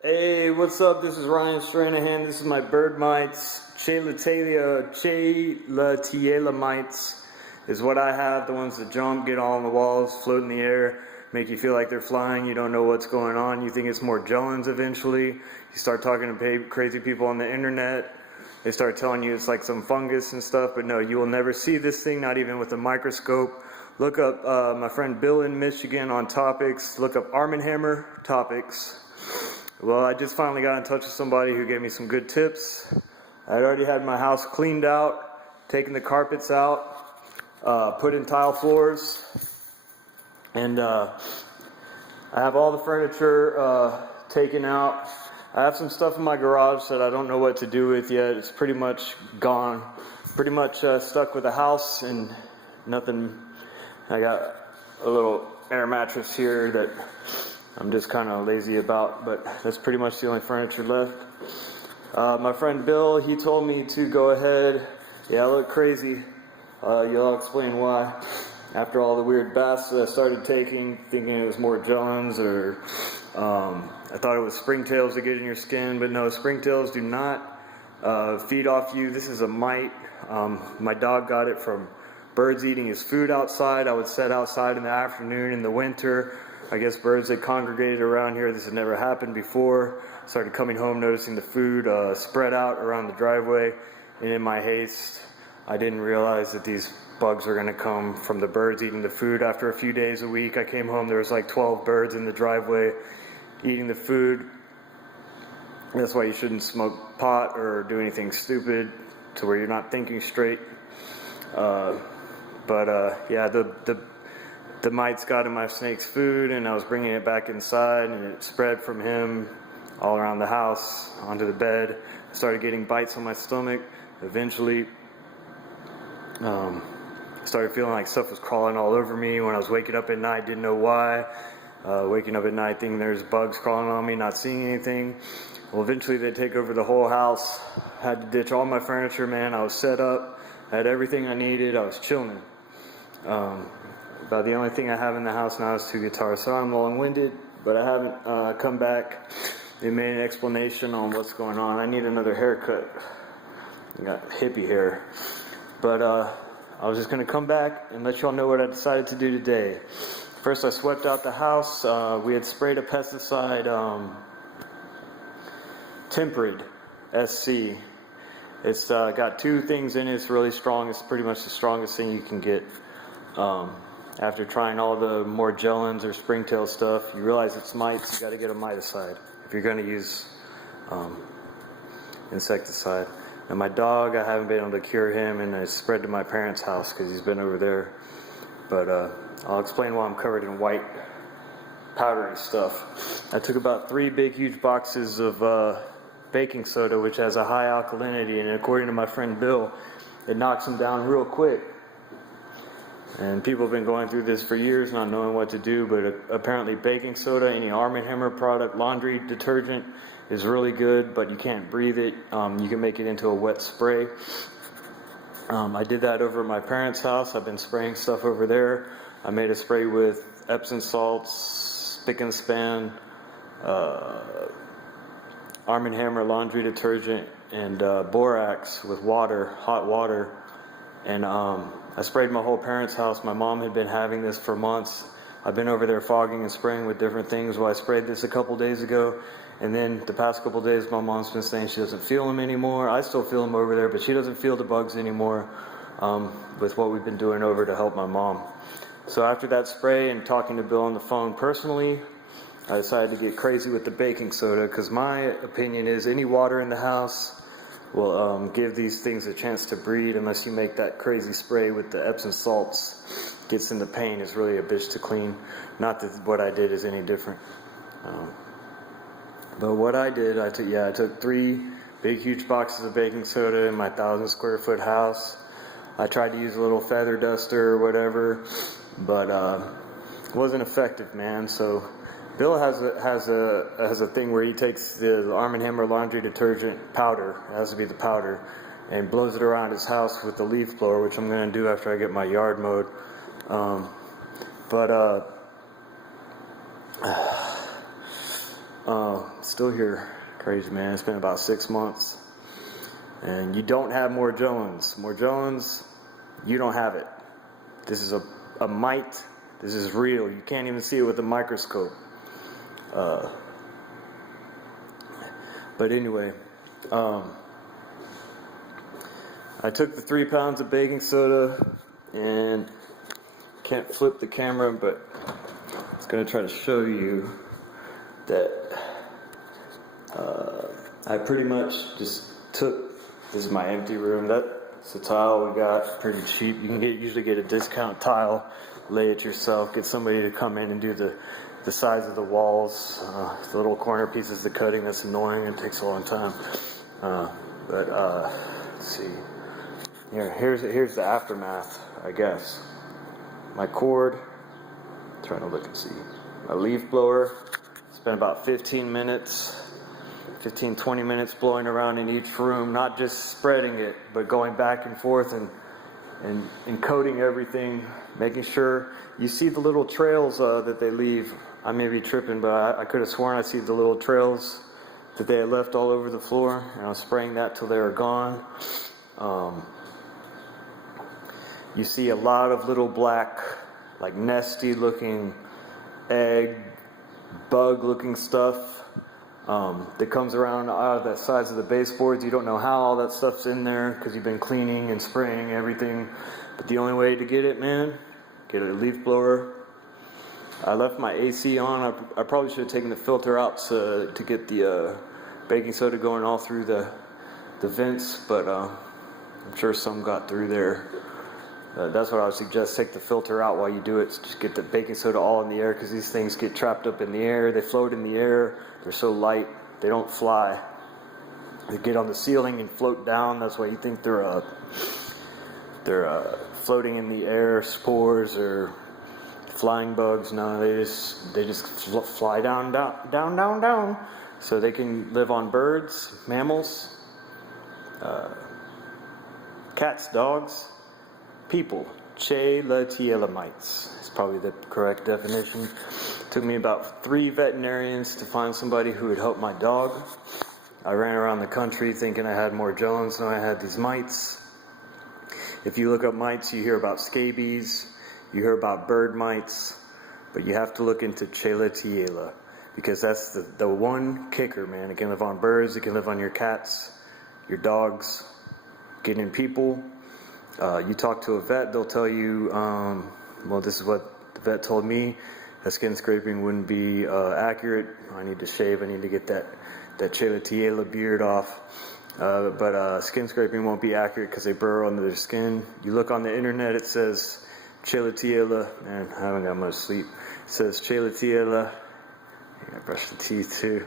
Hey, what's up? This is Ryan Stranahan. This is my bird mites. Cheyletiella mites is what I have. The ones that jump, get all on the walls, float in the air, make you feel like they're flying. You don't know what's going on. You think it's Morgellons eventually. You start talking to crazy people on the internet. They start telling you it's like some fungus and stuff, but no, you will never see this thing, not even with a microscope. Look up my friend Bill in Michigan on topics. Look up Arm & Hammer topics. Well, I just finally got in touch with somebody who gave me some good tips. I had already had my house cleaned out, taken the carpets out, put in tile floors, and I have all the furniture taken out. I have some stuff in my garage that I don't know what to do with yet. It's pretty much gone, pretty much stuck with the house and nothing. I got a little air mattress here that I'm just kind of lazy about, but that's pretty much the only furniture left. My friend Bill, he told me to go ahead. Yeah, I look crazy. I'll explain why. After all the weird baths that I started taking, thinking it was Morgellons or I thought it was springtails that get in your skin, but no, springtails do not feed off you. This is a mite. My dog got it from birds eating his food outside. I would sit outside in the afternoon in the winter. I guess birds that congregated around here, this had never happened before. Started coming home, noticing the food spread out around the driveway, and in my haste, I didn't realize that these bugs were gonna come from the birds eating the food. After a few days a week, I came home, there was like 12 birds in the driveway eating the food. That's why you shouldn't smoke pot or do anything stupid to where you're not thinking straight. Yeah, the mites got in my snake's food, and I was bringing it back inside, and it spread from him all around the house, onto the bed. I started getting bites on my stomach. Eventually, I started feeling like stuff was crawling all over me. When I was waking up at night, didn't know why. Waking up at night thinking there's bugs crawling on me, not seeing anything. Well, eventually they take over the whole house. Had to ditch all my furniture, man. I was set up, I had everything I needed. I was chilling. About the only thing I have in the house now is 2 guitars. So I'm long-winded, but I haven't come back. They made an explanation on what's going on. I need another haircut. I got hippie hair. But I was just going to come back and let y'all know what I decided to do today. First, I swept out the house. We had sprayed a pesticide, Tempered SC. It's got 2 things in it. It's really strong. It's pretty much the strongest thing you can get. After trying all the Morgellons or springtail stuff, you realize it's mites. You got to get a miticide if you're going to use insecticide. And my dog, I haven't been able to cure him, and it's spread to my parents' house because he's been over there. But I'll explain why I'm covered in white powdery stuff. I took about 3 big huge boxes of baking soda, which has a high alkalinity, and according to my friend Bill, it knocks them down real quick. And people have been going through this for years, not knowing what to do, but apparently baking soda, any Arm & Hammer product, laundry detergent is really good, but you can't breathe it. You can make it into a wet spray. I did that over at my parents' house. I've been spraying stuff over there. I made a spray with Epsom salts, Spick and Span, Arm & Hammer laundry detergent, and borax with water, hot water. And I sprayed my whole parents' house. My mom had been having this for months. I've been over there fogging and spraying with different things. Well, I sprayed this a couple days ago, and then the past couple days my mom's been saying she doesn't feel them anymore. I still feel them over there, but she doesn't feel the bugs anymore with what we've been doing over to help my mom. So after that spray and talking to Bill on the phone personally, I decided to get crazy with the baking soda, because my opinion is any water in the house will give these things a chance to breed unless you make that crazy spray with the Epsom salts. Gets in the paint, is really a bitch to clean. Not that what I did is any different. But what I did, I took 3 big huge boxes of baking soda in my 1,000 square foot house. I tried to use a little feather duster or whatever, but it wasn't effective, man. So Bill has a thing where he takes the Arm & Hammer laundry detergent powder, it has to be the powder, and blows it around his house with the leaf blower, which I'm going to do after I get my yard mowed. Still here. Crazy, man. It's been about 6 months. And you don't have Morgellons. Morgellons, you don't have it. This is a mite. This is real. You can't even see it with a microscope. But anyway, I took the 3 pounds of baking soda, and can't flip the camera, but I was going to try to show you that I pretty much just took, this is my empty room, that's a tile we got, pretty cheap. You can usually get a discount tile, lay it yourself, get somebody to come in and do the sides of the walls, the little corner pieces of cutting, that's annoying, it takes a long time. Let's see. Here's the aftermath, I guess. My cord, trying to look and see. My leaf blower, spent about 15 minutes, 20 minutes blowing around in each room, not just spreading it, but going back and forth and coating everything, making sure you see the little trails that they leave. I may be tripping, but I could have sworn I see the little trails that they had left all over the floor, and I was spraying that till they were gone. You see a lot of little black, like nesty looking egg, bug looking stuff that comes around out of the sides of the baseboards. You don't know how all that stuff's in there because you've been cleaning and spraying everything. But the only way to get it, man, get a leaf blower. I left my AC on. I probably should have taken the filter out to get the baking soda going all through the vents, but I'm sure some got through there. That's what I would suggest. Take the filter out while you do it. Just get the baking soda all in the air, because these things get trapped up in the air. They float in the air. They're so light, they don't fly. They get on the ceiling and float down. That's why you think they're floating in the air, spores or flying bugs. No, they just fly down. So they can live on birds, mammals, cats, dogs, people. Cheyletiella mites is probably the correct definition. It took me about 3 veterinarians to find somebody who would help my dog. I ran around the country thinking I had Morgellons, and I had these mites. If you look up mites, you hear about scabies, you hear about bird mites, but you have to look into cheyletiella, because that's the one kicker, man. It can live on birds, it can live on your cats, your dogs, get in people. You talk to a vet, they'll tell you, well, this is what the vet told me, that skin scraping wouldn't be accurate. I need to shave, I need to get that cheyletiella beard off. But skin scraping won't be accurate because they burrow under their skin. You look on the internet, it says cheyletiella, man, I haven't got much sleep. It says cheyletiella, I brush the teeth too.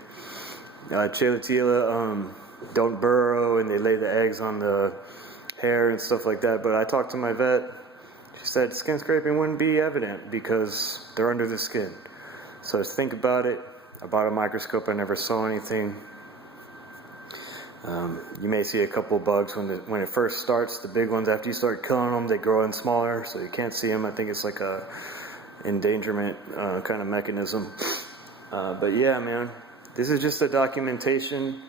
Cheyletiella don't burrow, and they lay the eggs on the hair and stuff like that. But I talked to my vet. She said skin scraping wouldn't be evident because they're under the skin. So just think about it. I bought a microscope. I never saw anything. You may see a couple of bugs when it first starts. The big ones, after you start killing them, they grow in smaller, so you can't see them. I think it's like a endangerment kind of mechanism. But yeah, man, this is just a documentation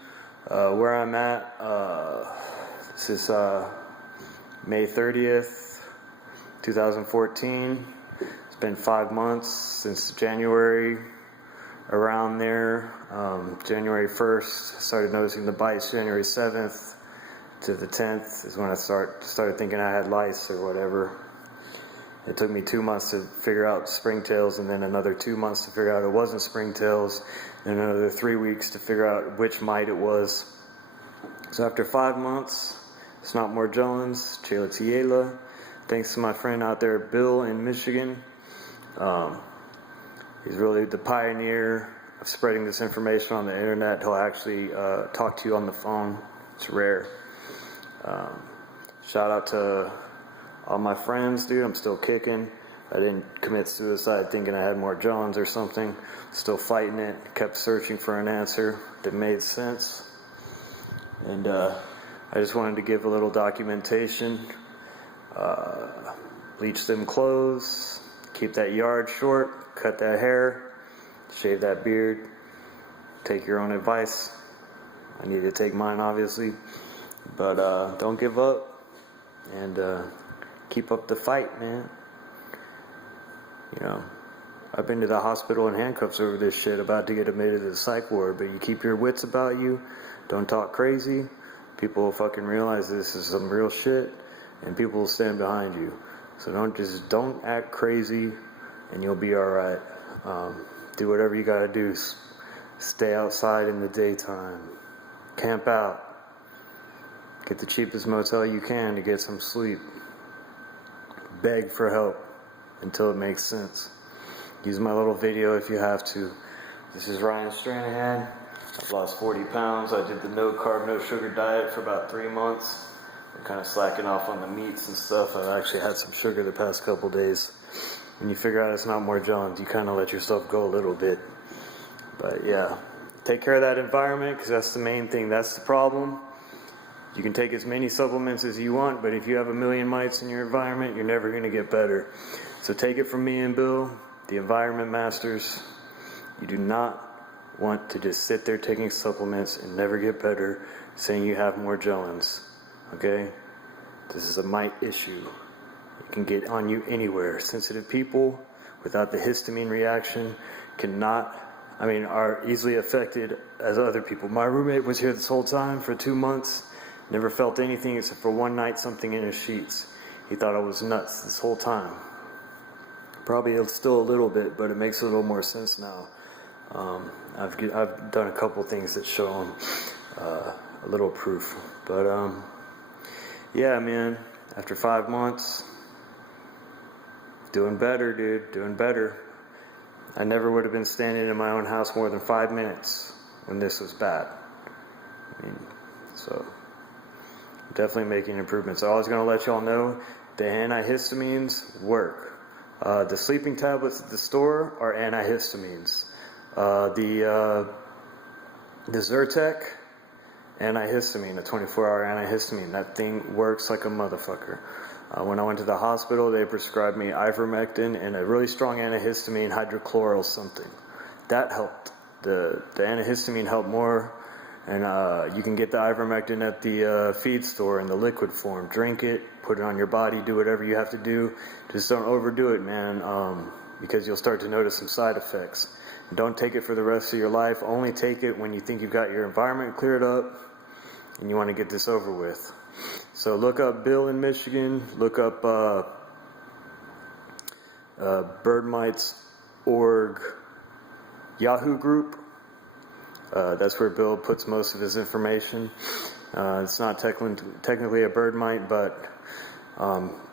where I'm at. This is May 30th, 2014. It's been 5 months since January, around there. January 1st, started noticing the bites. January 7th to the 10th is when I started thinking I had lice or whatever. It took me 2 months to figure out springtails, and then another 2 months to figure out it wasn't springtails, and another 3 weeks to figure out which mite it was. So after 5 months, it's not Morgellons, cheyletiella. Thanks to my friend out there, Bill in Michigan. He's really the pioneer of spreading this information on the internet. He'll actually talk to you on the phone. It's rare. Shout out to all my friends, dude. I'm still kicking. I didn't commit suicide thinking I had Morgellons or something. Still fighting it. Kept searching for an answer that made sense. And I just wanted to give a little documentation. Bleach them clothes, keep that yard short, cut that hair, shave that beard. take your own advice. I need to take mine, obviously, but don't give up, and keep up the fight, man. You know, I've been to the hospital in handcuffs over this shit, about to get admitted to the psych ward, but you keep your wits about you, don't talk crazy, people will fucking realize this is some real shit, and people will stand behind you. So don't act crazy, and you'll be alright. Do whatever you gotta do. Stay outside in the daytime. Camp out. Get the cheapest motel you can to get some sleep. Beg for help until it makes sense. Use my little video if you have to. This is Ryan Stranahan. I've lost 40 pounds. I did the no carb, no sugar diet for about 3 months. I'm kind of slacking off on the meats and stuff. I've actually had some sugar the past couple days. When you figure out it's not Morgellons, you kind of let yourself go a little bit. But yeah, take care of that environment, because that's the main thing. That's the problem. You can take as many supplements as you want, but if you have a million mites in your environment, you're never going to get better. So take it from me and Bill, the environment masters. You do not want to just sit there taking supplements and never get better, saying you have Morgellons. Okay? This is a mite issue. It can get on you anywhere. Sensitive people without the histamine reaction are easily affected as other people. My roommate was here this whole time for 2 months, never felt anything except for one night something in his sheets. He thought I was nuts this whole time. Probably still a little bit, but it makes a little more sense now. I've done a couple things that show him a little proof. But yeah, man, after 5 months, doing better, dude, doing better. I never would have been standing in my own house more than 5 minutes when this was bad. So definitely making improvements. I was going to let y'all know the antihistamines work. The sleeping tablets at the store are antihistamines. The Zyrtec antihistamine, a 24-hour antihistamine, that thing works like a motherfucker. When I went to the hospital, they prescribed me ivermectin and a really strong antihistamine, hydrochloral something. That helped. The antihistamine helped more, and you can get the ivermectin at the feed store in the liquid form. Drink it, put it on your body, do whatever you have to do. Just don't overdo it, man, because you'll start to notice some side effects. Don't take it for the rest of your life. Only take it when you think you've got your environment cleared up and you want to get this over with. So look up Bill in Michigan, look up birdmitesorg Yahoo group. That's where Bill puts most of his information. It's not technically a bird mite, but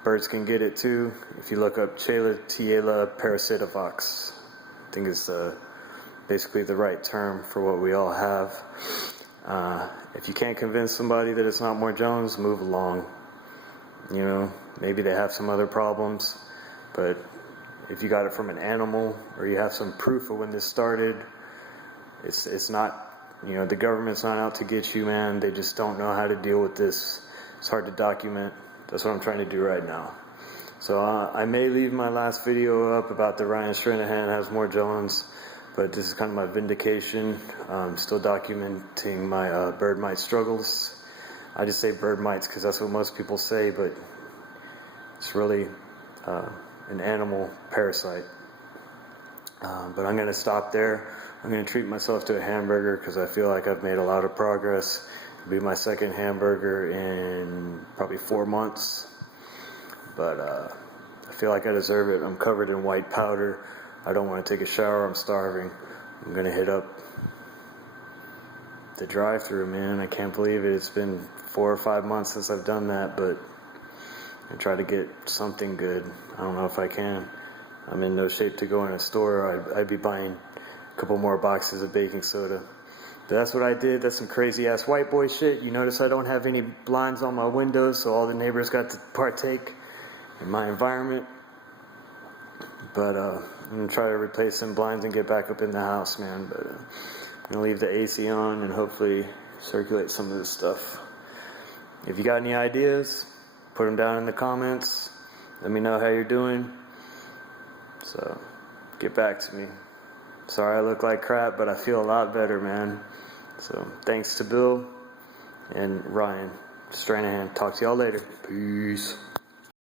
birds can get it too. If you look up cheyletiella parasitovox, I think it's basically the right term for what we all have. If you can't convince somebody that it's not Morgellons, move along. You know, maybe they have some other problems, but if you got it from an animal or you have some proof of when this started, it's not, you know, the government's not out to get you, man. They just don't know how to deal with this. It's hard to document. That's what I'm trying to do right now. So I may leave my last video up about the Ryan Stranahan has Morgellons, but this is kind of my vindication. I'm still documenting my bird mite struggles. I just say bird mites because that's what most people say, but it's really an animal parasite. But I'm going to stop there. I'm going to treat myself to a hamburger because I feel like I've made a lot of progress. It'll be my second hamburger in probably 4 months. But I feel like I deserve it. I'm covered in white powder. I don't want to take a shower. I'm starving. I'm going to hit up the drive-thru, man. I can't believe it. It's been 4 or 5 months since I've done that, but I try to get something good. I don't know if I can. I'm in no shape to go in a store. I'd be buying a couple more boxes of baking soda. But that's what I did. That's some crazy-ass white boy shit. You notice I don't have any blinds on my windows, so all the neighbors got to partake in my environment. But I'm going to try to replace some blinds and get back up in the house, man. But I'm going to leave the AC on and hopefully circulate some of this stuff. If you got any ideas, put them down in the comments. Let me know how you're doing. So, get back to me. Sorry I look like crap, but I feel a lot better, man. So thanks to Bill and Ryan Stranahan. Talk to y'all later. Peace.